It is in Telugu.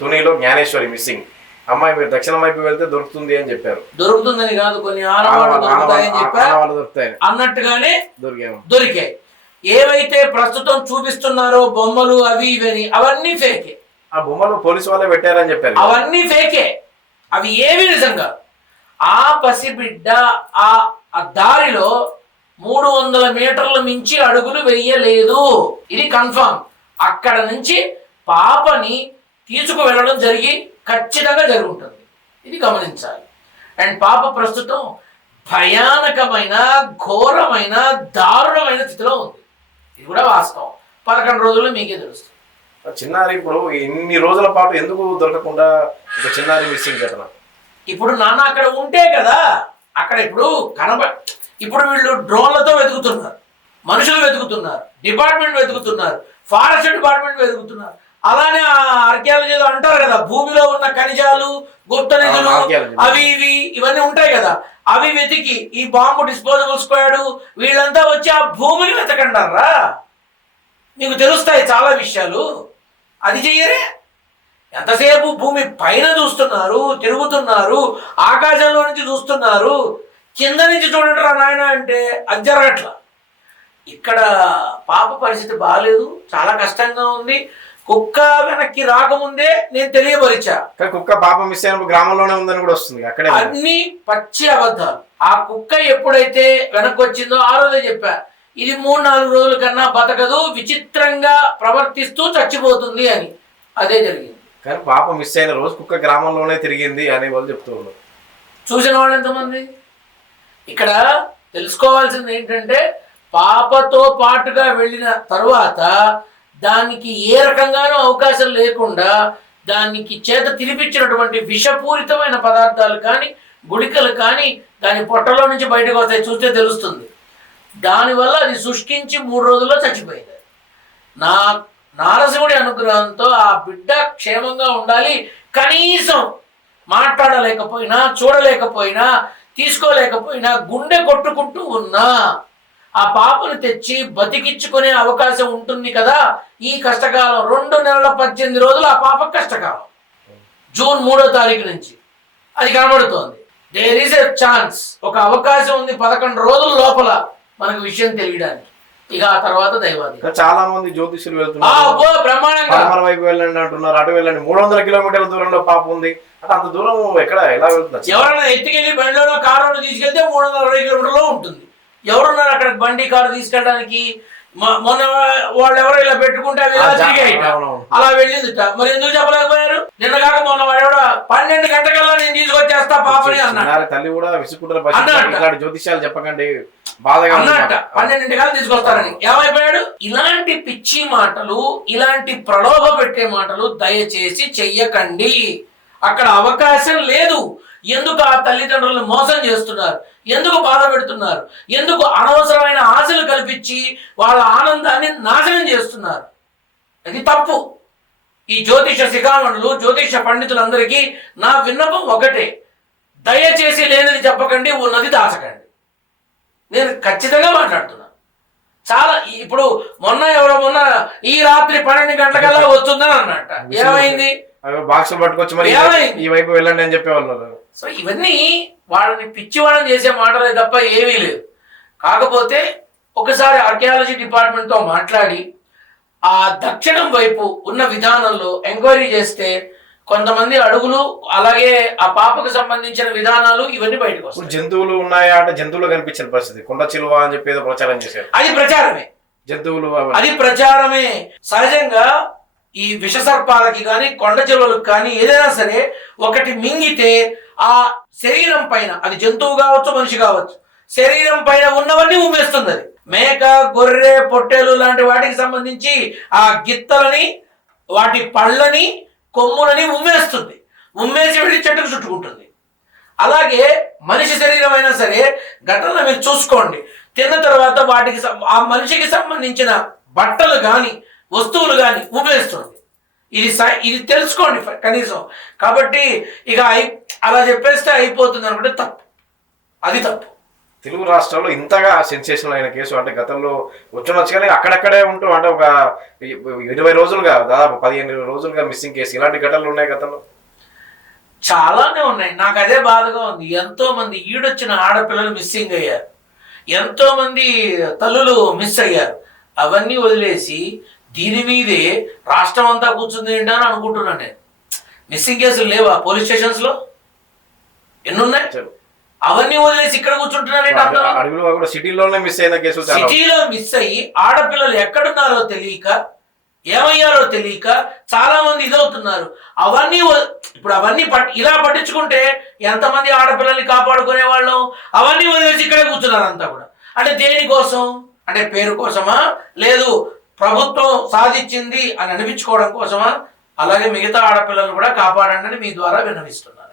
తునిలో జ్ఞానేశ్వరి మిస్సింగ్ అమ్మాయి మీరు దక్షిణం వైపు వెళ్తే దొరుకుతుంది అని చెప్పారు. దొరుకుతుందని కాదు, కొన్ని ఆనవాళ్ళు దొరుకుతాయి అన్నట్టుగానే దొరికాయి. ఏవైతే ప్రస్తుతం చూపిస్తున్నారో బొమ్మలు అవి ఇవని అవన్నీ ఫేకే. ఆ బొమ్మలు పోలీసు వాళ్ళే పెట్టారని చెప్పారు. అవన్నీ ఫేకే, అవి ఏవి నిజంగా. ఆ పసిబిడ్డ ఆ దారిలో 300 మీటర్ల మించి అడుగులు వెయ్యలేదు, ఇది కన్ఫర్మ్. అక్కడ నుంచి పాపని తీసుకువెళ్ళడం ఖచ్చితంగా జరుగుతుంది, ఇది గమనించాలి. అండ్ పాప ప్రస్తుతం భయానకమైన ఘోరమైన దారుణమైన స్థితిలో ఉంది, ఇది కూడా వాస్తవం. 11 రోజుల్లో మీకే తెలుస్తుంది. చిన్నారి ఇప్పుడు ఇన్ని రోజుల పాటు ఎందుకు దొరకకుండా ఒక చిన్నారి మిస్సింగ్ ఘటన? ఇప్పుడు నాన్న అక్కడ ఉంటే కదా, అక్కడ ఇప్పుడు ఇప్పుడు వీళ్ళు డ్రోన్లతో వెతుకుతున్నారు, మనుషులు వెతుకుతున్నారు, డిపార్ట్మెంట్ వెతుకుతున్నారు, ఫారెస్ట్ డిపార్ట్మెంట్ వెతుకుతున్నారు. అలానే ఆర్కియాలజీలో అంటారు కదా, భూమిలో ఉన్న ఖనిజాలు, గుప్త నిధులు, అవి ఇవన్నీ ఉంటాయి కదా, అవి వెతికి ఈ బాంబు డిస్పోజబుల్ స్క్వాడ్ వీళ్ళంతా వచ్చి ఆ భూమిని వెతకండారా. మీకు తెలుస్తాయి చాలా విషయాలు, అది చెయ్యరే. ఎంతసేపు భూమి పైన చూస్తున్నారు, తిరుగుతున్నారు, ఆకాశంలో నుంచి చూస్తున్నారు, కింద నుంచి చూడండి రా నాయన అంటే అది జరగట్లా. ఇక్కడ పాప పరిస్థితి బాగాలేదు, చాలా కష్టంగా ఉంది. కుక్క వెనక్కి రాకముందే నేను తెలియపరిచా, కుక్క పాప మిస్ అయినప్పుడు గ్రామంలోనే ఉందని కూడా వస్తుంది. అక్కడే అన్ని పచ్చి అబద్ధాలు. ఆ కుక్క ఎప్పుడైతే వెనక్కి వచ్చిందో ఆ రోజే చెప్పా, ఇది 3-4 రోజుల కన్నా బతకదు, విచిత్రంగా ప్రవర్తిస్తూ చచ్చిపోతుంది అని. అదే జరిగింది. కానీ పాప మిస్ అయిన రోజు కుక్క గ్రామంలోనే తిరిగింది అని వాళ్ళు చెప్తూ ఉన్నారు. చూసిన వాళ్ళు ఎంతమంది? ఇక్కడ తెలుసుకోవాల్సింది ఏంటంటే, పాపతో పాటుగా వెళ్ళిన తరువాత దానికి ఏ రకంగానూ అవకాశం లేకుండా దానికి చేత తినిపించినటువంటి విషపూరితమైన పదార్థాలు కానీ, గుళికలు కానీ దాని పొట్టలో నుంచి బయటకు వస్తాయి, చూస్తే తెలుస్తుంది. దానివల్ల అది శుష్కించి 3 రోజుల్లో చచ్చిపోయింది. నారసింహుడి అనుగ్రహంతో ఆ బిడ్డ క్షేమంగా ఉండాలి. కనీసం మాట్లాడలేకపోయినా, చూడలేకపోయినా, తీసుకోలేకపోయినా, గుండె కొట్టుకుంటూ ఉన్నా ఆ పాపను తెచ్చి బతికించుకునే అవకాశం ఉంటుంది కదా. ఈ కష్టకాలం 2 నెలల 18 రోజులు ఆ పాప కష్టకాలం. జూన్ 3వ తారీఖు నుంచి అది కనబడుతోంది. దేర్ ఈస్ ఎ ఛాన్స్, ఒక అవకాశం ఉంది 11 రోజుల లోపల మనకు విషయం తెలియడానికి. ఇక ఆ తర్వాత దైవాది. చాలా మంది జ్యోతిష్యులు వెళ్తున్నారు, బ్రహ్మాండంగా వైపు వెళ్ళండి అంటున్నారు, అటు వెళ్ళండి. 300 కిలోమీటర్ల దూరంలో పాప ఉంది అంటే అంత దూరం ఎక్కడ ఎలా వెళ్తున్నారు? ఎవరైనా ఎత్తుకెళ్ళి బండిలోనో కారులో తీసుకెళ్తే 360 కిలోమీటర్లో ఉంటుంది. ఎవరున్నారు అక్కడ బండి కారు తీసుకెళ్ళడానికి? మొన్న వాళ్ళు ఎవరో ఇలా పెట్టుకుంటే అవి ఇలా తిరిగాయి, అలా వెళ్ళిందిట. మరి ఎందుకు చెప్పలేకపోయారు? నిన్న కాక మొన్న వాడు 12 గంటకల్లా నేను తీసుకొచ్చేస్తా పాపని అన్నాడు. తల్లి కూడా విసుకుంటారు, జ్యోతిష్యాలు చెప్పకండి అన్నట్ట. 12 గంటలు తీసుకొస్తారని ఏమైపోయాడు? ఇలాంటి పిచ్చి మాటలు, ఇలాంటి ప్రలోభ పెట్టే మాటలు దయచేసి చెయ్యకండి. అక్కడ అవకాశం లేదు. ఎందుకు ఆ తల్లిదండ్రులను మోసం చేస్తున్నారు? ఎందుకు బాధ పెడుతున్నారు? ఎందుకు అనవసరమైన ఆశలు కల్పించి వాళ్ళ ఆనందాన్ని నాశనం చేస్తున్నారు? అది తప్పు. ఈ జ్యోతిష శిఖామణులు, జ్యోతిష పండితులందరికీ నా విన్నపం ఒకటే, దయచేసి లేనిది చెప్పకండి, ఉన్నది దాచకండి. నేను ఖచ్చితంగా మాట్లాడుతున్నా. చాలా ఇప్పుడు మొన్న ఈ రాత్రి 12 గంటలకల్లా వస్తుందని అన్నట్ట. ఏమైంది? బాక్సులు పట్టుకొచ్చి మరి ఈ వైపు వెళ్ళండి అని చెప్పేవాళ్ళు. సో ఇవన్నీ వాళ్ళని పిచ్చివాళ్ళని చేసే మాటలే తప్ప ఏమీ లేదు. కాకపోతే ఒకసారి ఆర్కియాలజీ డిపార్ట్మెంట్తో మాట్లాడి ఆ దక్షిణం వైపు ఉన్న విధానంలో ఎంక్వైరీ చేస్తే కొంతమంది అడుగులు, అలాగే ఆ పాపకు సంబంధించిన విధానాలు ఇవన్నీ బయటకు వస్తాయి. జంతువులు ఉన్నాయా అంటే జంతువులు కనిపించిన పరిస్థితి, కొండ చిలువ అని చెప్పి ఏదో ప్రచారం చేశారు. అది ప్రచారమే, జంతువులు అది ప్రచారమే. సహజంగా ఈ విషసర్పాలకి కానీ, కొండ చిలువలకు కానీ ఏదైనా సరే ఒకటి మింగితే ఆ శరీరం పైన, అది జంతువు కావచ్చు, మనిషి కావచ్చు, శరీరం పైన ఉన్నవన్నీ ఉమ్మేస్తుంది. అది మేక, గొర్రె, పొట్టేలు లాంటి వాటికి సంబంధించి ఆ గిత్తలని, వాటి పళ్ళని, కొమ్ములని ఉమ్మేస్తుంది. ఉమ్మేసి వెళ్ళి చెట్టుకు చుట్టుకుంటుంది. అలాగే మనిషి శరీరం అయినా సరే ఘటనలు మీరు చూసుకోండి. తిన్న తర్వాత వాటికి ఆ మనిషికి సంబంధించిన బట్టలు కానీ, వస్తువులు కానీ ఉమ్మేస్తుంది. ఇది తెలుసుకోండి కనీసం. కాబట్టి ఇక అలా చెప్పేస్తే అయిపోతుంది అనుకుంటే తప్పు, అది తప్పు. తెలుగు రాష్ట్రాల్లో ఇంతగా సెన్సేషనల్ అయిన కేసు అంటే గతంలో వచ్చి కానీ అక్కడక్కడే ఉంటూ అంటే ఒక 20 రోజులుగా దాదాపు 15 రోజులుగా మిస్సింగ్ కేసు ఇలాంటి ఘటనలు ఉన్నాయి గతంలో. చాలానే ఉన్నాయి. నాకు అదే బాధగా ఉంది. ఎంతో మంది ఈడొచ్చిన ఆడపిల్లలు మిస్సింగ్ అయ్యారు, ఎంతో మంది తల్లులు మిస్ అయ్యారు. అవన్నీ వదిలేసి దీని మీదే రాష్ట్రం అంతా కూర్చుంది ఏంటని అనుకుంటున్నాను నేను. మిస్సింగ్ కేసులు లేవా పోలీస్ స్టేషన్స్ లో? ఎన్నున్నాయి? అవన్నీ వదిలేసి ఇక్కడ కూర్చుంటున్నారంటే సిటీలోనే మిస్ అయిన కేసులు, సిటీలో మిస్ అయ్యి ఆడపిల్లలు ఎక్కడున్నారో తెలియక, ఏమయ్యారో తెలియక చాలా మంది ఇదవుతున్నారు. అవన్నీ ఇప్పుడు అవన్నీ ఇలా పట్టించుకుంటే ఎంతమంది ఆడపిల్లల్ని కాపాడుకునే వాళ్ళం? అవన్నీ వదిలేసి ఇక్కడే కూర్చున్నారు అంతా కూడా. అంటే దేనికోసం? అంటే పేరు కోసమా, లేదు ప్రభుత్వం సాధించింది అని అనిపించుకోవడం కోసమా? అలాగే మిగతా ఆడపిల్లలను కూడా కాపాడండి అని మీ ద్వారా విన్నవిస్తున్నారు.